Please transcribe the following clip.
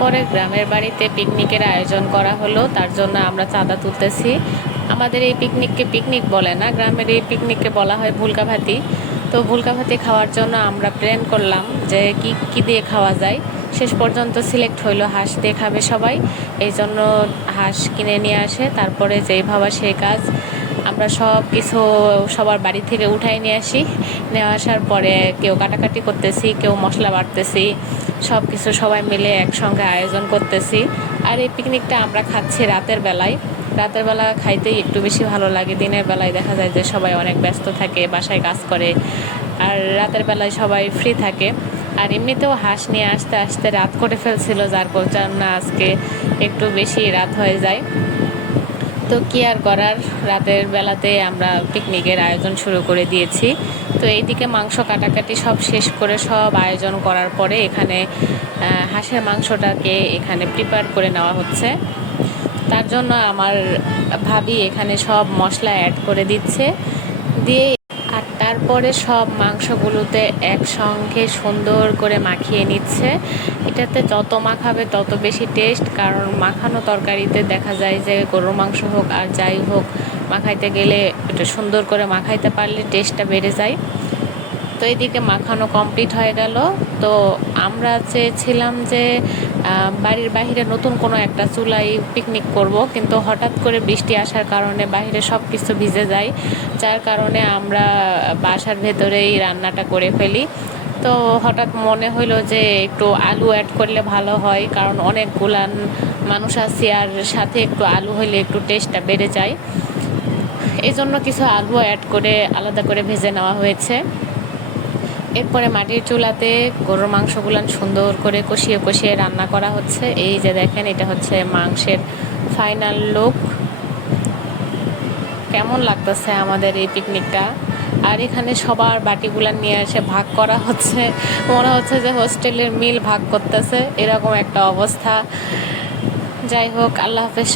পরে গ্রামের বাড়িতে পিকনিকের আয়োজন করা হলো, তার জন্য আমরা চাঁদা তুলতেছি। আমাদের এই পিকনিককে পিকনিক বলে না, গ্রামের এই পিকনিককে বলা হয় ভুলকা ভাতি। তো ভুলকা ভাতি খাওয়ার জন্য আমরা প্ল্যান করলাম যে কি কি দিয়ে খাওয়া যায়। শেষ পর্যন্ত সিলেক্ট হইলো হাঁস দিয়ে খাবে সবাই। এই জন্য হাঁস কিনে নিয়ে আসে, তারপরে যেই ভাবা সেই কাজ। আমরা সব কিছু সবার বাড়ি থেকে উঠাই নিয়ে আসি। নিয়ে আসার পরে কেউ কাটাকাটি করতেছি, কেউ মশলা বাটতেছি, সব কিছু সবাই মিলে একসঙ্গে আয়োজন করতেছি। আর এই পিকনিকটা আমরা খাচ্ছি রাতের বেলায়। রাতের বেলা খাইতেই একটু বেশি ভালো লাগে। দিনের বেলায় দেখা যায় যে সবাই অনেক ব্যস্ত থাকে, বাসায় কাজ করে। আর রাতের বেলায় সবাই ফ্রি থাকে। আর এমনিতেও হাঁস নিয়ে আসতে আসতে রাত করে ফেলছিল, যার জন্য আজকে একটু বেশি রাত হয়ে যায়। তো কি আর করার, রাতের বেলাতে আমরা পিকনিকের আয়োজন শুরু করে দিয়েছি। তো এইদিকে মাংস কাটাকাটি সব শেষ করে সব আয়োজন করার পরে এখানে হাঁসের মাংসটাকে এখানে প্রিপেয়ার করে নেওয়া হচ্ছে। তার জন্য আমার ভাবি এখানে সব মশলা অ্যাড করে দিচ্ছে, দিয়ে আর তারপরে সব মাংসগুলোতে একসঙ্গে সুন্দর করে মাখিয়ে নিচ্ছে। এটাতে যত মাখাবে তত বেশি টেস্ট, কারণ মাখানো তরকারিতে দেখা যায় যে গরুর মাংস হোক আর যাই হোক, মাখাইতে গেলে একটু সুন্দর করে মাখাইতে পারলে টেস্টটা বেড়ে যায়। তো এইদিকে মাখানো কমপ্লিট হয়ে গেল। তো আমরা চেয়েছিলাম যে বাড়ির বাহিরে নতুন কোনো একটা চুলায় পিকনিক করব, কিন্তু হঠাৎ করে বৃষ্টি আসার কারণে বাহিরে সব কিছু ভিজে যায়, যার কারণে আমরা বাসার ভেতরেই রান্নাটা করে ফেলি। তো হঠাৎ মনে হলো যে একটু আলু অ্যাড করলে ভালো হয়, কারণ অনেকগুলান মানুষ আছে আর সাথে একটু আলু হইলে একটু টেস্টটা বেড়ে যায়। এই জন্য কিছু আলু অ্যাড করে আলাদা করে ভেজে নেওয়া হয়েছে। এরপরে মাটির চুলাতে গরুর মাংসগুলান সুন্দর করে কষিয়ে কষিয়ে রান্না করা হচ্ছে। এই যে দেখেন, এটা হচ্ছে মাংসের ফাইনাল লুক। কেমন লাগতেছে আমাদের এই পিকনিকটা। আর এখানে সবার বাটিগুলা নিয়ে এসে ভাগ করা হচ্ছে, মনে হচ্ছে যে হোস্টেলের মিল ভাগ করতেছে, এরকম একটা অবস্থা। যাই হোক, আল্লাহ হাফেজ।